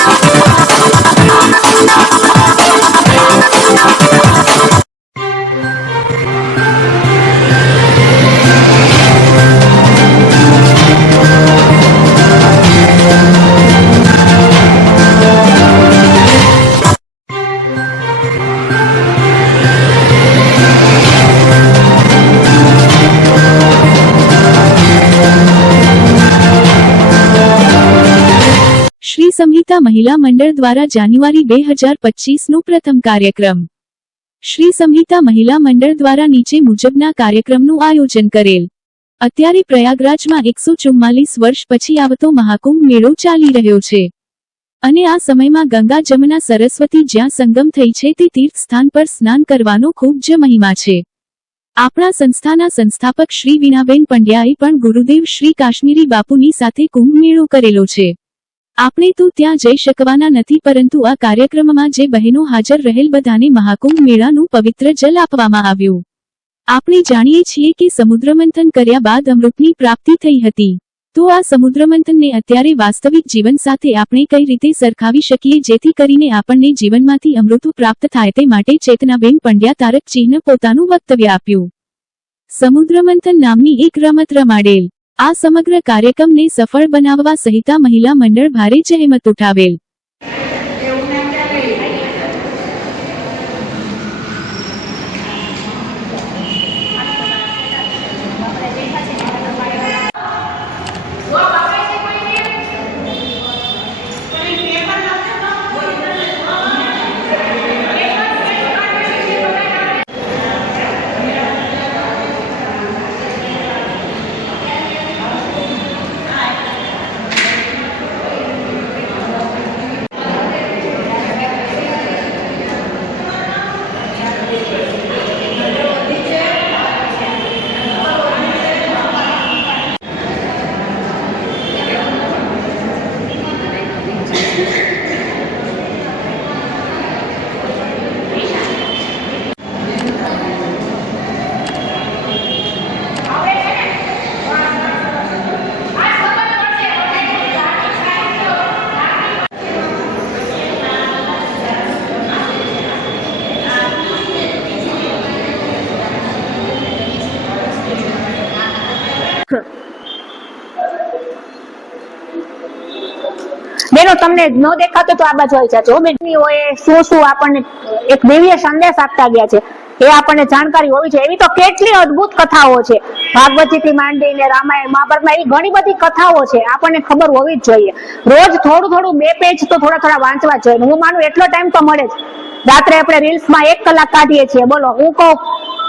શ્રી સંહિતા મહિલા મંડળ દ્વારા જાન્યુઆરી બે હજાર પચીસનું પ્રથમ કાર્યક્રમ. શ્રી સંહિતા મહિલા મંડળ દ્વારા નીચે મુજબના કાર્યક્રમનું આયોજન કરેલ. અત્યારે પ્રયાગરાજમાં એકસો ચુમ્માલીસ વર્ષ પછી આવતો મહાકુંભ મેળો ચાલી રહ્યો છે. અને આ સમયમાં ગંગા જમના સરસ્વતી જ્યાં સંગમ થઈ છે તે તીર્થ સ્થાન પર સ્નાન કરવાનો ખૂબ જ મહિમા છે. આપણા સંસ્થાના સંસ્થાપક શ્રી વિનાબેન પંડ્યાએ પણ ગુરુદેવ શ્રી કાશ્મીરી બાપુની સાથે કુંભ મેળો કરેલો છે. આપણે તો ત્યાં જઈ શકવાના નથી પરંતુ આ કાર્યક્રમમાં જે બહેનો હાજર રહેલ બધાને મહાકુંભ મેળાનું પવિત્ર જલ આપવામાં આવ્યું. આપણે જાણીએ છીએ કે સમુદ્રમંથન કર્યા બાદ અમૃતની પ્રાપ્તિ થઈ હતી. તો આ સમુદ્રમંથનને અત્યારે વાસ્તવિક જીવન સાથે આપણે કઈ રીતે સરખાવી શકીએ જેથી કરીને આપણને જીવનમાંથી અમૃત પ્રાપ્ત થાય તે માટે ચેતનાબેન પંડ્યા તારક ચિહ્ન પોતાનું વક્તવ્ય આપ્યું. સમુદ્રમંથન નામની એક રમત રમાડેલ. આ સમગ્ર કાર્યક્રમને સફળ બનાવવા સહિતા મહિલા મંડળ ભારે જહેમત ઉઠાવેલ બેનો તમને ન દેખાતો તો આ બાજુ આવી જાજો. બેનીઓએ શું શું આપણને એક દિવ્ય સંદેશ આપતા ગયા છે, એ આપણને જાણકારી હોવી છે એવી તો કેટલી અદ્ભુત કથાઓ છે. ભાગવતી થી માંડીને રામાયણ, મહાભારતમાં એવી ઘણી બધી કથાઓ છે. આપણને ખબર હોવી જ જોઈએ. રોજ થોડું થોડું બે પેજ તો થોડા થોડા વાંચવા જોઈએ. હું માનું એટલો ટાઈમ તો મળે જ. રાત્રે આપણે રીલ્સમાં એક કલાક કાઢીએ છીએ. બોલો, હું કહું,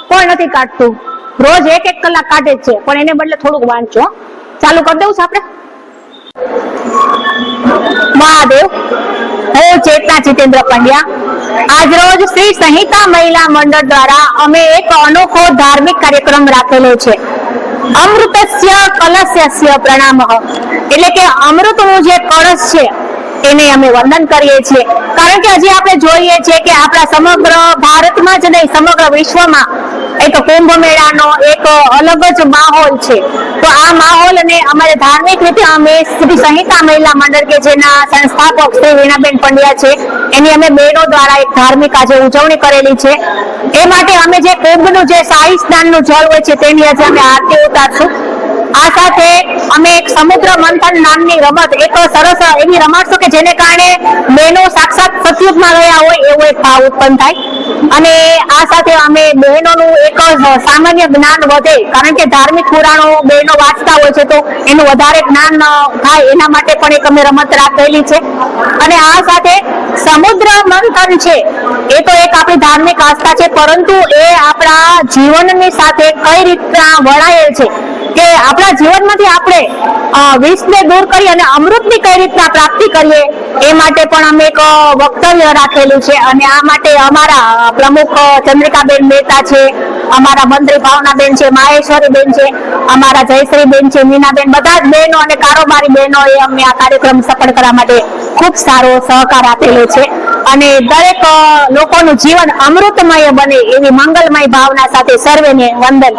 કોઈ નથી કાઢતું. રોજ એક એક કલાક કાઢે જ છે. પણ એને બદલે થોડુંક વાંચો ચાલુ કરી દઉં છું આપણે? મહાદેવ. હું ચેતના જીતેન્દ્ર પંડ્યા. આજ શ્રી સંહિતા મહિલા મંડળ દ્વારા અમે એક અનોખો ધાર્મિક કાર્યક્રમ રાખેલો છે. અમૃતસ્ય કલસ્યસ્ય પ્રણામ. એટલે કે અમૃતનું જે કળશ છે, એને અમે વંદન કરીએ છીએ. કારણ કે હજી આપણે જોઈએ છીએ કે આપણા સમગ્ર ભારતમાં જ નહીં, સમગ્ર વિશ્વમાં એક કુંભ મેળાનો એક અલગ જ માહોલ છે. તો આ માહોલ અને અમારે ધાર્મિક રીતે અમે શ્રી સંહિતા મહિલા મંડળ કે જેના સંસ્થાપક શ્રી વીણાબેન પંડ્યા છે, એની અમે બહેનો દ્વારા એક ધાર્મિક આજે ઉજવણી કરેલી છે. એ માટે અમે જે કુંભનું જે શાહી સ્નાનનું જળ હોય છે, તેની આજે અમે આરતી ઉતારશું. આ સાથે અમે એક સમુદ્ર મંથન નામની રમત, એક સરસ એવી રમાડશું કે જેને કારણે બહેનો સાક્ષાત સતયુગમાં રહ્યા હોય, એવો એક ભાવ ઉત્પન્ન થાય. અને આ સાથે અમે બહેનોનું એક સામાન્ય જ્ઞાન વધે, કારણ કે ધાર્મિક પુરાણો બહેનો વાંચતા હોય છે, તો એનું વધારે જ્ઞાન થાય એના માટે પણ એક અમે રમત રાખેલી છે. અને આ સાથે સમુદ્ર મંથન છે, એ તો એક આપણી ધાર્મિક આસ્થા છે, પરંતુ એ આપણા જીવનની સાથે કઈ રીતના વળાયેલ છે? કે આપણા જીવનમાંથી આપણે વિષને દૂર કરી અને અમૃતની કઈ રીતના પ્રાપ્તિ કરીએ, એ માટે પણ અમે એક વક્તવ્ય રાખેલું છે. અને આ માટે અમારા પ્રમુખ ચંદ્રિકાબેન મહેતા છે, અમારા મંત્રી ભાવનાબેન છે, માહેશ્વરીબેન છે, અમારા જયશ્રીબેન છે, મીનાબેન, બધા જ બહેનો અને કારોબારી બહેનો એ અમને આ કાર્યક્રમ સફળ કરવા માટે ખૂબ સારો સહકાર આપેલો છે. અને દરેક લોકોનું જીવન અમૃતમય બને એવી મંગલમય ભાવના સાથે સર્વેને વંદન.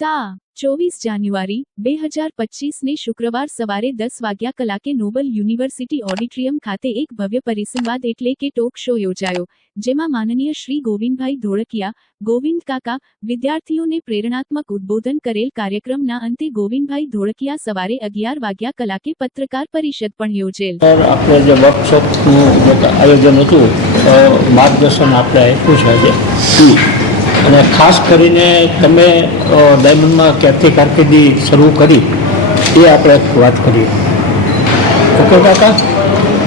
તા, ચોવીસ જાન્યુઆરી, બે હજાર પચીસને શુક્રવાર સવારે દસ વાગ્યા કલાકે નોબલ યુનિવર્સિટી ઓડિટોરિયમ ખાતે એક ભવ્ય પરિસંવાદ એટલે કે ટોક શો યોજાયો, જેમાં માનનીય શ્રી ગોવિંદભાઈ ધોળકિયા, ગોવિંદ કાકા, વિદ્યાર્થીઓને પ્રેરણાત્મક ઉદ્બોધન કરેલ કાર્યક્રમના અંતે ગોવિંદભાઈ ધોળકિયા સવારે અગિયાર વાગ્યા કલાકે પત્રકાર પરિષદ પણ યોજેલ. આયોજન હતું માર્ગદર્શન આપણે અને ખાસ કરીને તમે ડાયમંડમાં ક્યારથી કારકિર્દી શરૂ કરી, એ આપણે વાત કરીએ. ઓકે, કાકા?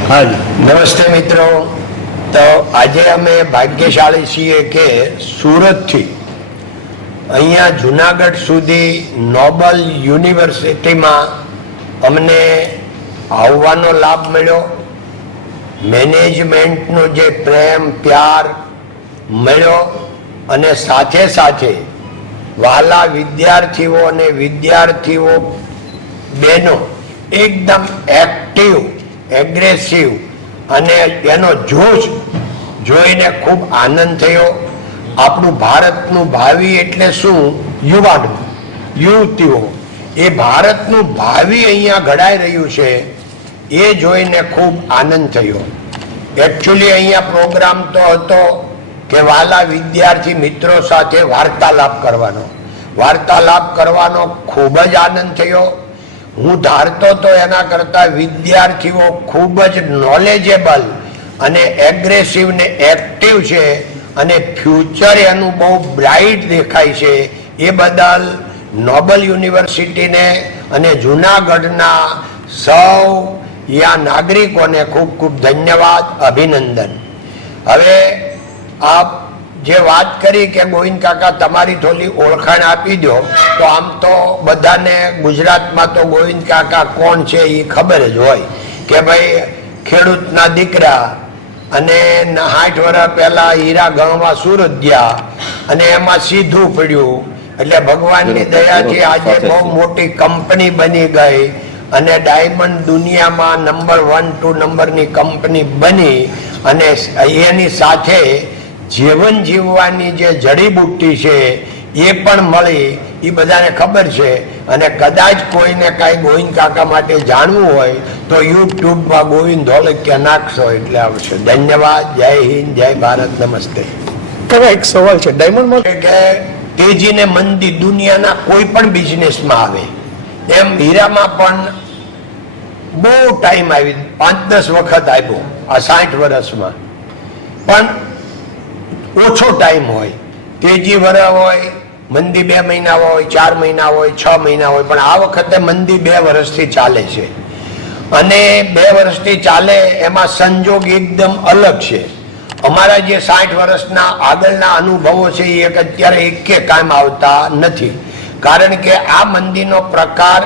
હાજી નમસ્તે મિત્રો. તો આજે અમે ભાગ્યશાળી છીએ કે સુરતથી અહીંયા જુનાગઢ સુધી નોબલ યુનિવર્સિટીમાં અમને આવવાનો લાભ મળ્યો. મેનેજમેન્ટનો જે પ્રેમ, પ્યાર મળ્યો. અને સાથે સાથે વાલા વિદ્યાર્થીઓ અને વિદ્યાર્થીઓ બહેનો એકદમ એક્ટિવ એગ્રેસિવ અને એનો જોશ જોઈને ખૂબ આનંદ થયો. આપણું ભારતનું ભાવિ એટલે શું? યુવાનો યુવતીઓ. એ ભારતનું ભાવિ અહીંયા ઘડાઈ રહ્યું છે, એ જોઈને ખૂબ આનંદ થયો. એકચ્યુઅલી અહીંયા પ્રોગ્રામ તો હતો કે વાલા વિદ્યાર્થી મિત્રો સાથે વાર્તાલાપ કરવાનો. વાર્તાલાપ કરવાનો ખૂબ જ આનંદ થયો. હું ધારતો તો એના કરતા વિદ્યાર્થીઓ ખૂબ જ નોલેજેબલ અને એગ્રેસિવ ને એક્ટિવ છે અને ફ્યુચર એનું બહુ બ્રાઇટ દેખાય છે. એ બદલ નોબલ યુનિવર્સિટીને અને જૂનાગઢના સૌ યા નાગરિકોને ખૂબ ખૂબ ધન્યવાદ, અભિનંદન. હવે આપ જે વાત કરી કે ગોવિંદ કાકા તમારી થોડી ઓળખાણ આપી દો તો આમ તો બધાને ગુજરાતમાં તો ગોવિંદ કાકા કોણ છે એ ખબર જ હોય કે ભાઈ ખેડૂતના દીકરા અને સાઠ વર્ષ પહેલા હીરા ગણવા સુરત ગયા અને એમાં સીધું પડ્યું. એટલે ભગવાનની દયાથી આજે બહુ મોટી કંપની બની ગઈ અને ડાયમંડ દુનિયામાં નંબર વન ટુ નંબરની કંપની બની અને એની સાથે જીવન જીવવાની જે જડીબુટ્ટી છે એ પણ મળી એ બધાને ખબર છે. અને કદાચ કોઈને કાંઈ ગોવિંદ કાકા માટે જાણવું હોય તો યુટ્યુબમાં ગોવિંદ ધોલકિયા નાખશો એટલે આવશે. ધન્યવાદ. જય હિન્દ જય ભારત નમસ્તે. કાકા એક સવાલ છે? ડાયમંડ કે તેજીને મંદી દુનિયાના કોઈ પણ બિઝનેસમાં આવે. એમ હીરામાં પણ બહુ ટાઈમ આવી પાંચ દસ વખત આવ્યો આ સાઠ વર્ષમાં. પણ ઓછો ટાઈમ હોય. તેજી વરા હોય, મંદી બે મહિના હોય, ચાર મહિના હોય, છ મહિના હોય, પણ આ વખતે મંદી બે વર્ષથી ચાલે છે. અને બે વર્ષથી ચાલે એમાં સંજોગ એકદમ અલગ છે. અમારા જે સાઠ વર્ષના આગળના અનુભવો છે, એ એક અત્યારે એકે કામ આવતા નથી. કારણ કે આ મંદીનો પ્રકાર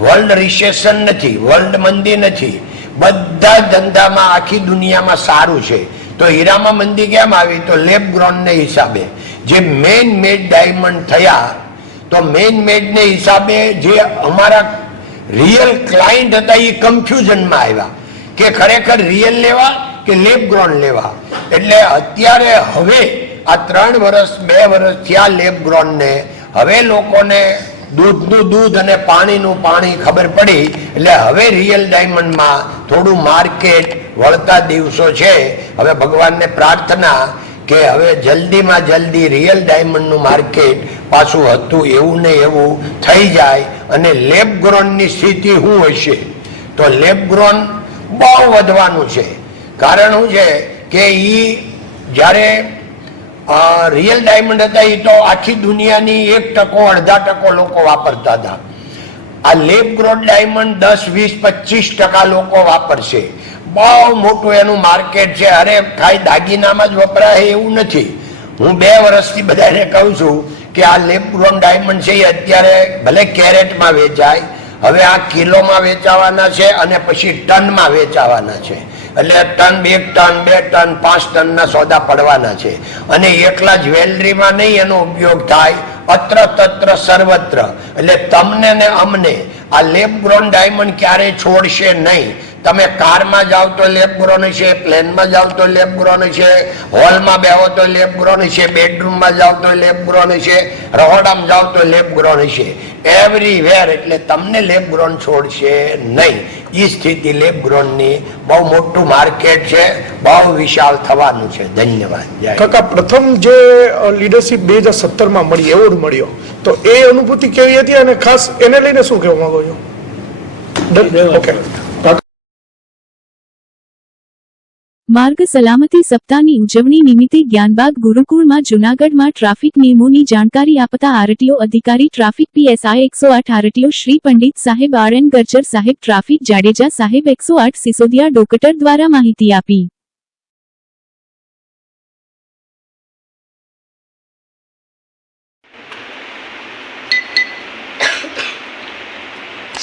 વર્લ્ડ રિસેશન નથી વર્લ્ડ મંદી નથી. બધા ધંધામાં આખી દુનિયામાં સારું છે. તો હીરામાં મંદી કેમ આવી? તો લેબ ગ્રાઉન્ડને હિસાબે. જે મેન મેડ ડાયમંડ થયા, તો મેન મેડને હિસાબે જે અમારા રિયલ ક્લાયન્ટ હતા એ કન્ફ્યુઝનમાં આવ્યા કે ખરેખર રિયલ લેવા કે લેબ ગ્રાઉન્ડ લેવા? એટલે અત્યારે હવે, આ ત્રણ વર્ષ બે વર્ષ થયા લેબ ગ્રાઉન્ડને હવે લોકોને દૂધનું દૂધ અને પાણીનું પાણી ખબર પડી. એટલે હવે રિયલ ડાયમંડમાં થોડું માર્કેટ વળતા દિવસો છે. હવે ભગવાનને પ્રાર્થના કે હવે જલ્દીમાં જલ્દી રિયલ ડાયમંડનું માર્કેટ પાછું હતું એવું ને એવું થઈ જાય અને લેબ ગ્રોનની સ્થિતિ શું હશે? તો લેબ ગ્રોન બહુ વધવાનું છે. કારણ શું છે કે એ જ્યારે રિયલ ડાયમંડ હતા એ તો આખી દુનિયાની એક ટકો, અડધા ટકો લોકો વાપરતા હતા. આ લેબ ગ્રોન ડાયમંડ દસ, વીસ, પચીસ ટકા લોકો વાપરશે. બહુ મોટું એનું માર્કેટ છે. અરે ખાલી દાગીનામાં જ વપરાય એવું નથી. હું બે વર્ષથી બધાને કહું છું કે આ લેપ્રોન ડાયમંડ છે એ અત્યારે ભલે કેરેટમાં વેચાય, હવે આ કિલોમાં વેચાવાના છે અને પછી ટનમાં વેચાવાના છે. એટલે ટન, બે ટન બે ટન, પાંચ ટનના સોદા પડવાના છે. અને એકલા જ્વેલરીમાં નહીં એનો ઉપયોગ થાય અત્ર તત્ર સર્વત્ર. એટલે તમને ને અમને આ લેબ ગ્રોન ડાયમંડ ક્યારેય છોડશે નહીં. તમે કારમાં જાઓ તો લેબ ગ્રોન છે પ્લેનમાં જાઓ તો લેબ ગ્રોન છે હોલમાં બેહો તો લેબ ગ્રોન છે બેડરૂમમાં જાઓ તો લેબ ગ્રોન છે રહોડામાં જાઓ તો લેબ ગ્રોન છે. એવરીવેર એટલે તમને લેબ ગ્રોન છોડશે નહીં. એ સ્થિતિ લેબ ગ્રોનની બહુ મોટું માર્કેટ છે બહુ વિશાળ થવાનું છે. ધન્યવાદ. જય કાકા પ્રથમ જે લીડરશિપ બે હજાર સત્તરમાં મળી એવોર્ડ મળ્યો. તો એ અનુભૂતિ કેવી હતી અને ખાસ એને લઈને શું કહેવા માંગો છો? ઓકે માર્ગ સલામતી સપ્તાહની ઉજવણી નિમિત્તે જ્ઞાનબાગ ગુરુકુળમાં જૂનાગઢમાં ટ્રાફિક નિયમોની જાણકારી આપતા આરટીઓ અધિકારી ટ્રાફિક પીએસઆઈ એકસો આઠ આરટીઓ શ્રી પંડિત સાહેબ આરએન ગર્જર સાહેબ ટ્રાફિક જાડેજા સાહેબ એકસો આઠ સિસોદિયા ડોકટર દ્વારા માહિતી આપી.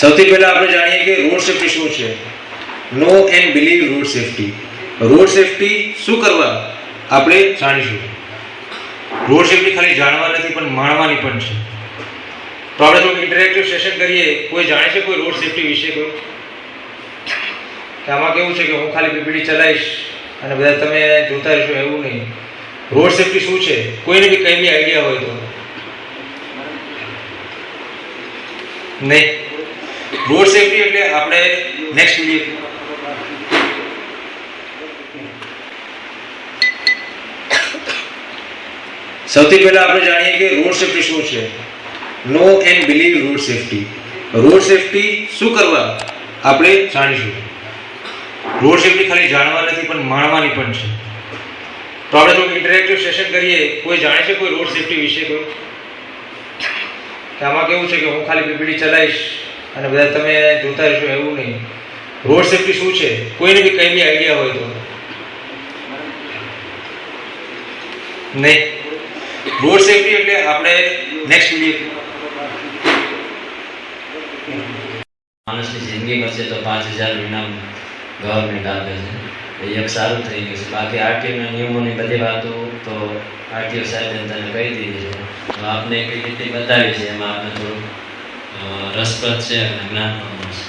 સૌથી પહેલા આપણે જાણીએ કે રોડ સેફ્ટી શું છે. No and believe road safety. Road safety શું કરવા આપણે જાણીશું? રોડ સેફટી ખાલી જાણવા નથી, પણ માણવાની પણ છે. તો આપણે થોડું ઇન્ટરેક્ટિવ સેશન કરીએ. કોઈ જાણે છે કોઈ રોડ સેફટી વિશે કોઈ? આમાં કેવું છે કે હું ખાલી પીપીડી ચલાવીશ અને બધા તમે જોતા રહેશો એવું નહીં. રોડ સેફટી શું છે? કોઈને બી કંઈ બી આઈડિયા હોય તો. નહીં. રોડ સેફટી એટલે આપણે નેક્સ્ટ વીડિયો સૌથી પહેલા આપણે જાણીએ કે રોડ સેફટી શું છે? No and believe road safety. Road safety શું કરવા આપણે જાણીશું? રોડ સેફટી ખાલી જાણવા નથી, પણ માણવાની પણ છે. તો આપણે જો ઇન્ટરેક્ટિવ સેશન કરીએ, કોઈ જાણે છે કોઈ રોડ સેફટી વિશે કોઈ? કે આમાં કેવું છે કે હું ખાલી પીપીડી ચલાવીશ અને બધા તમે જોતા રહેશો એવું નહીં. રોડ સેફટી શું છે? કોઈને બી કંઈ બી આઈડિયા હોય તો. નહીં. રોડ સેફટી એટલે આપણે નેક્સ્ટ વીડિયો માણસની જિંદગી બચે તો પાંચ હજાર ઇનામ ગવર્મેન્ટ આપે છે. એ એક સારું થઈ ગયું છે. બાકી આરટીઓના નિયમોની બધી વાતો તો આરટીઓ સાહેબે તને કહી દીધી છે. તો આપને એક રીતે બતાવી છે. એમાં આપને થોડું રસપ્રદ છે અને જ્ઞાન પણ મળશે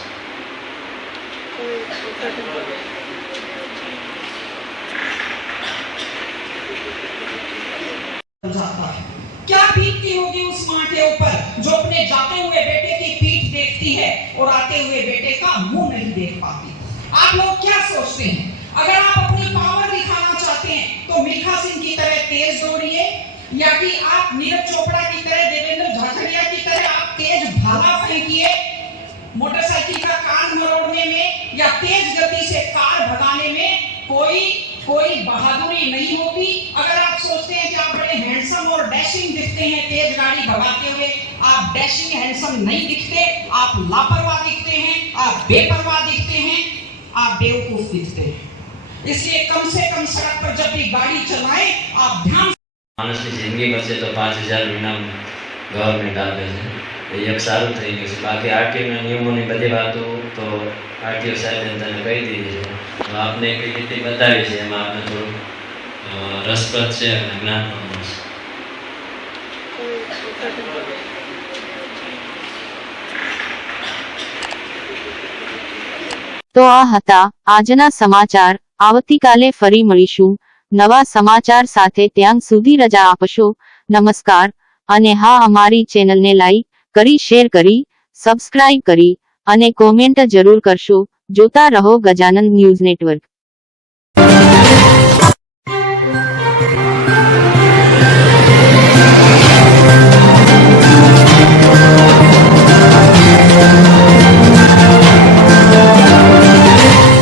होगी उस माँ के ऊपर, जो अपने जाते हुए बेटे की पीठ देखती है और आते हुए बेटे का मुँह नहीं देख पाती। आप लोग क्या सोचते हैं? अगर आप अपनी पावर दिखाना चाहते हैं तो मिल्खा सिंह की तरह तेज दौड़िए, या कि आप नीरज चोपड़ा की तरह, देवेंद्र झाझड़िया की तरह आप तेज भाला फेंकिए, मोटरसाइकिल का कान मरोड़ने में, या तेज गति से कार भगाने में, कोई कोई बहादुरी नहीं होती। अगर आप सोचते हैं कि आप बड़े हैंडसम और डैशिंग दिखते हैं तेज गाड़ी भगाते हुए आप डैशिंग हैंडसम नहीं दिखते आप लापरवाह दिखते हैं आप बेपरवाह दिखते हैं आप बेवकूफ दिखते हैं इसलिए कम से कम सड़क पर जब भी गाड़ी चलाएं आप ध्यान માણસની જિંદગી બચે તો પાંચ હજાર ઇનામ ગવર્મેન્ટ આપે છે એ એક સારું થઈ ગયું છે બાકી આરટીઓના નિયમોની બધી વાતો તો આરટીઓ સાહેબે તને કહી દીધી છે તો આપને એક રીતે બતાવી છે એમાં આપને થોડું અ, રસપ્રદ છે અને જ્ઞાન પણ મળશે તો આ હતા આજના સમાચાર. આવતીકાલે ફરી મળીશું. નવા સમાચાર સાથે ત્યાં સુધી રજા આપશો. નમસ્કાર. અને હા, અમારી ચેનલને લાઈક કરી, શેર કરી, સબસ્ક્રાઇબ કરી અને કોમેન્ટ જરૂર કરશો. જોતા રહો ગજાનંદ ન્યૂઝ નેટવર્ક.